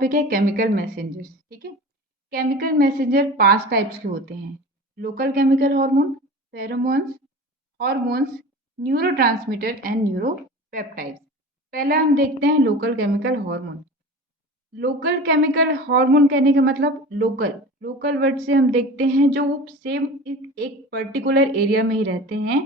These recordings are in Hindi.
टॉपिक है केमिकल मैसेंजर्स। ठीक है, केमिकल मैसेंजर 5 टाइप्स के होते हैं। Local chemical hormone, pheromones, hormones, neurotransmitter and neuropeptides. पहला हम देखते हैं local chemical hormone. Local chemical hormone कहने का मतलब लोकल लोकल वर्ड से हम देखते हैं जो सेम एक पर्टिकुलर एरिया में ही रहते हैं।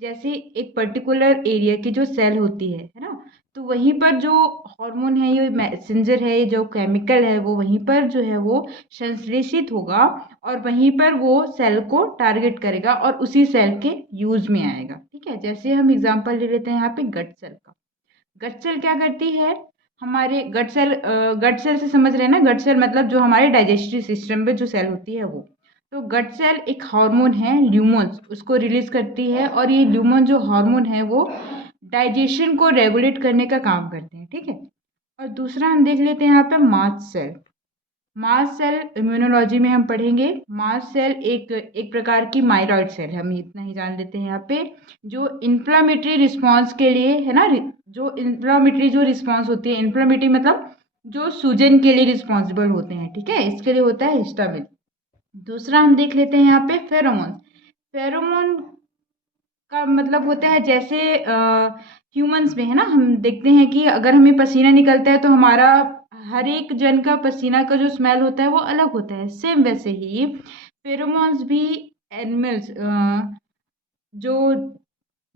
जैसे एक पर्टिकुलर एरिया की जो सेल होती है ना, तो वहीं पर जो हार्मोन है, ये मैसेंजर है, ये जो केमिकल है, वो वहीं पर जो है वो संश्लेषित होगा और वहीं पर वो सेल को टारगेट करेगा और उसी सेल के यूज में आएगा। ठीक है, जैसे हम एग्जांपल ले लेते हैं यहाँ पे गट सेल का। गट सेल क्या करती है? हमारे गट सेल से समझ रहे हैं ना, गट सेल मतलब जो हमारे डाइजेस्टिव सिस्टम में जो सेल होती है वो। तो गट सेल एक हार्मोन है ल्यूमोन, उसको रिलीज करती है और ये ल्यूमोन जो हार्मोन है वो डाइजेशन को रेगुलेट करने का काम करते हैं। ठीक है, और दूसरा हम देख लेते हैं यहाँ पे mast cell. Mast cell immunology में हम पढ़ेंगे। मास्ट सेल एक प्रकार की माइलॉइड सेल है, हम इतना ही जान लेते हैं यहाँ पे, जो इन्फ्लामेटरी रिस्पॉन्स के लिए है ना, जो इन्फ्लामेटरी जो रिस्पॉन्स होती है, इन्फ्लामेटरी मतलब जो सूजन के लिए रिस्पॉन्सिबल होते हैं। ठीक है, इसके लिए होता है हिस्टामिन। दूसरा हम देख लेते हैं यहाँ पे फेरोमोन। फेरोमोन का मतलब होता है जैसे ह्यूमंस में है ना, हम देखते हैं कि अगर हमें पसीना निकलता है तो हमारा हर एक जन का पसीना का जो स्मेल होता है वो अलग होता है। सेम वैसे ही फेरोमोन्स भी एनिमल्स, जो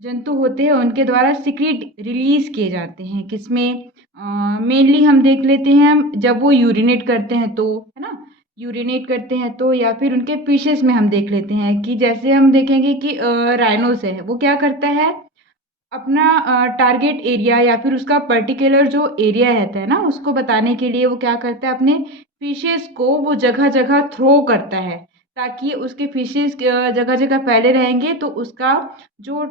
जंतु होते हैं उनके द्वारा सिक्रीट रिलीज किए जाते हैं। किसमें? मेनली हम देख लेते हैं जब वो यूरिनेट करते हैं तो, है ना, यूरिनेट करते हैं तो, या फिर उनके फिशेस में हम देख लेते हैं कि जैसे हम देखेंगे कि राइनोस है, वो क्या करता है, अपना टारगेट एरिया या फिर उसका पर्टिकुलर जो एरिया रहता है ना, उसको बताने के लिए वो क्या करता है, अपने फिशेस को वो जगह जगह थ्रो करता है, ताकि उसके फिशेस जगह जगह फैले रहेंगे तो उसका जो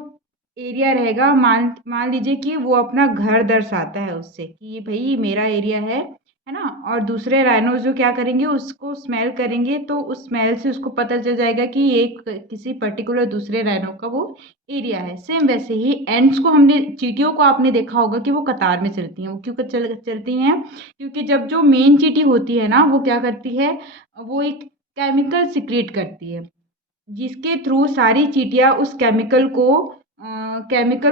एरिया रहेगा, मान मान लीजिए कि वो अपना घर दर्शाता है उससे कि भाई मेरा एरिया है ना। और दूसरे राइनोस जो क्या करेंगे, उसको स्मेल करेंगे तो उस स्मेल से उसको पता चल जाएगा कि ये किसी पर्टिकुलर दूसरे राइनो का वो एरिया है। सेम वैसे ही एंड्स को हमने, चींटियों को आपने देखा होगा कि वो कतार में चलती हैं। वो क्यों चलती हैं? क्योंकि जब जो मेन चींटी होती है ना, वो क्या करती है, वो एक केमिकल सिक्रेट करती है, जिसके थ्रू सारी चींटियां उस केमिकल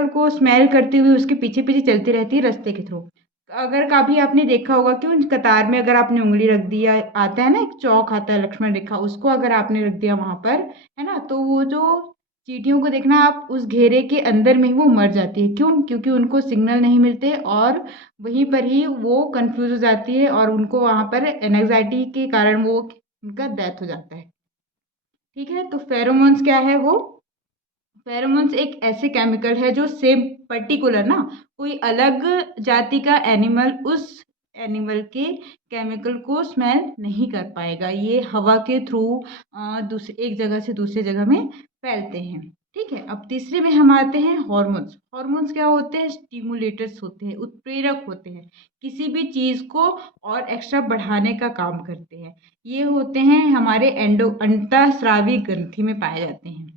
को स्मेल करती हुई उसके पीछे पीछे चलती रहती है रास्ते के थ्रू। अगर कभी आपने देखा होगा कि उन कतार में अगर आपने उंगली रख दी, या आता है ना एक चौक आता है लक्ष्मण रेखा, उसको अगर आपने रख दिया वहां पर, है ना, तो वो जो चींटियों को देखना, आप उस घेरे के अंदर में ही वो मर जाती है। क्यों? क्योंकि उनको सिग्नल नहीं मिलते और वहीं पर ही वो कंफ्यूज हो जाती है और उनको वहां पर एंजाइटी के कारण वो उनका डेथ हो जाता है। ठीक है, तो फेरोमोन्स क्या है वो? फेरोमोन्स एक ऐसे केमिकल है जो सेम पर्टिकुलर ना, कोई अलग जाति का एनिमल उस एनिमल के केमिकल को स्मेल नहीं कर पाएगा। ये हवा के थ्रू दूसरे एक जगह से दूसरी जगह में फैलते हैं। ठीक है, अब तीसरे में हम आते हैं हॉर्मोन्स। हॉर्मोन्स क्या होते हैं? स्टिमुलेटर्स होते हैं, उत्प्रेरक होते हैं, किसी भी चीज को और एक्स्ट्रा बढ़ाने का काम करते हैं। ये होते हैं हमारे अंतःस्रावी ग्रंथि में पाए जाते हैं।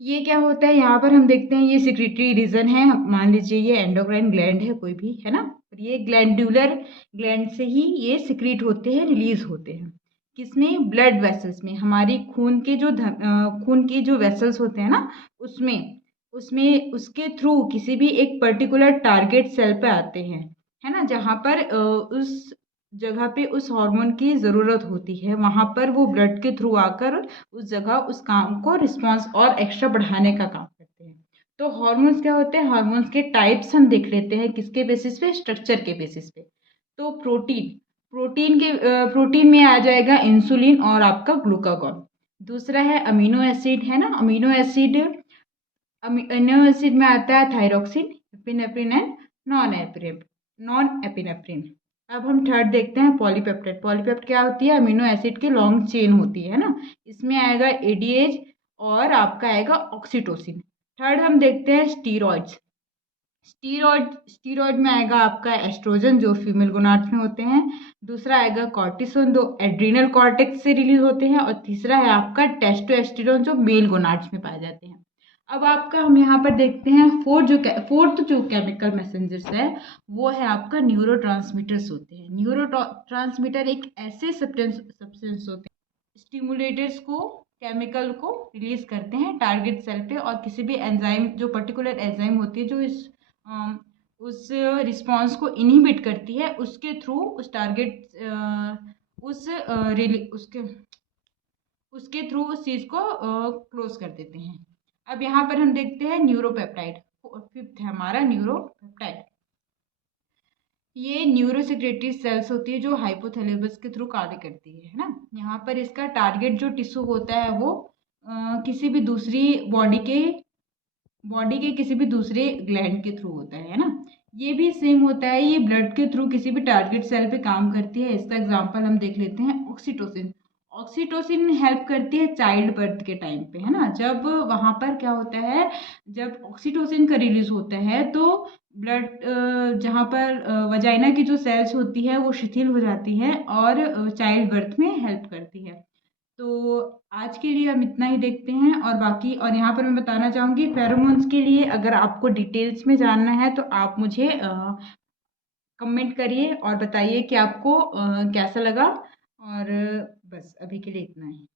ये क्या होता है, यहाँ पर हम देखते हैं ये सिक्रेटरी रीजन है। मान लीजिए ये एंडोक्राइन ग्लैंड है कोई भी, है ना, और ये ग्लैंडुलर ग्लैंड से ही ये सिक्रीट होते हैं, रिलीज होते हैं। किसमें? ब्लड वेसल्स में, हमारी खून की जो वेसल्स होते हैं ना, उसमें उसमें उसके थ्रू किसी भी एक पर्टिकुलर टारगेट सेल पे आते हैं, है ना, जहाँ पर उस जगह पे उस हार्मोन की ज़रूरत होती है, वहाँ पर वो ब्लड के थ्रू आकर उस जगह उस काम को रिस्पॉन्स और एक्स्ट्रा बढ़ाने का काम करते हैं। तो हॉर्मोन्स क्या होते हैं? हॉर्मोन्स के टाइप्स हम देख लेते हैं, किसके बेसिस पे? स्ट्रक्चर के बेसिस पे। तो प्रोटीन में आ जाएगा इंसुलिन और आपका ग्लूकागॉन। दूसरा है अमीनो एसिड, है ना, अमीनो एसिड में आता है thyroxine, epinephrine and non epinephrine. अब हम थर्ड देखते हैं पॉलीपेप्टाइड। पॉलीपेप्टाइड क्या होती है? अमीनो एसिड की लॉन्ग चेन होती है ना, इसमें आएगा एडीएच और आपका आएगा ऑक्सीटोसिन। थर्ड हम देखते हैं स्टीरॉइड्स। स्टीरॉइड में आएगा आपका एस्ट्रोजन, जो फीमेल गोनाड्स में होते हैं। दूसरा आएगा कॉर्टिसोन, जो एड्रीनल कॉर्टेक्स से रिलीज होते हैं। और तीसरा है आपका टेस्टोस्टेरोन, जो मेल गोनाड्स में पाए जाते हैं। अब आपका हम यहाँ पर देखते हैं फोर्थ जो केमिकल मैसेंजर्स है वो है आपका न्यूरो ट्रांसमीटर्स होते हैं। न्यूरो ट्रांसमीटर एक ऐसे सब्सटेंस होते हैं स्टिमुलेटर्स को केमिकल को रिलीज करते हैं टारगेट सेल पे, और किसी भी एंजाइम जो पर्टिकुलर एंजाइम होती है जो उस रिस्पॉन्स को इनहिबिट करती है उसके थ्रू उस टारगेट उस उसके उसके थ्रू उस चीज़ को क्लोज कर देते हैं। अब यहाँ पर हम देखते हैं न्यूरोपेप्टाइड। फिफ्थ है हमारा न्यूरोपेप्टाइड। ये न्यूरोसेक्रेटरी सेल्स होती है जो हाइपोथैलेमस के थ्रू कार्य करती है ना। यहाँ पर इसका टारगेट जो टिश्यू होता है वो किसी भी दूसरी बॉडी के किसी भी दूसरे ग्लैंड के थ्रू होता है ना। ये भी सेम होता है, ये ब्लड के थ्रू किसी भी टारगेट सेल पे काम करती है। इसका एग्जांपल हम देख लेते हैं ऑक्सीटोसिन। ऑक्सीटोसिन हेल्प करती है चाइल्ड बर्थ के टाइम पे है ना। जब वहाँ पर क्या होता है, जब ऑक्सीटोसिन का रिलीज होता है तो ब्लड जहाँ पर वजाइना की जो सेल्स होती है वो शिथिल हो जाती है और चाइल्ड बर्थ में हेल्प करती है। तो आज के लिए हम इतना ही देखते हैं, और बाकी और यहाँ पर मैं बताना चाहूँगी फेरोमोन्स के लिए अगर आपको डिटेल्स में जानना है तो आप मुझे कमेंट करिए और बताइए कि आपको कैसा लगा। और बस अभी के लिए इतना ही।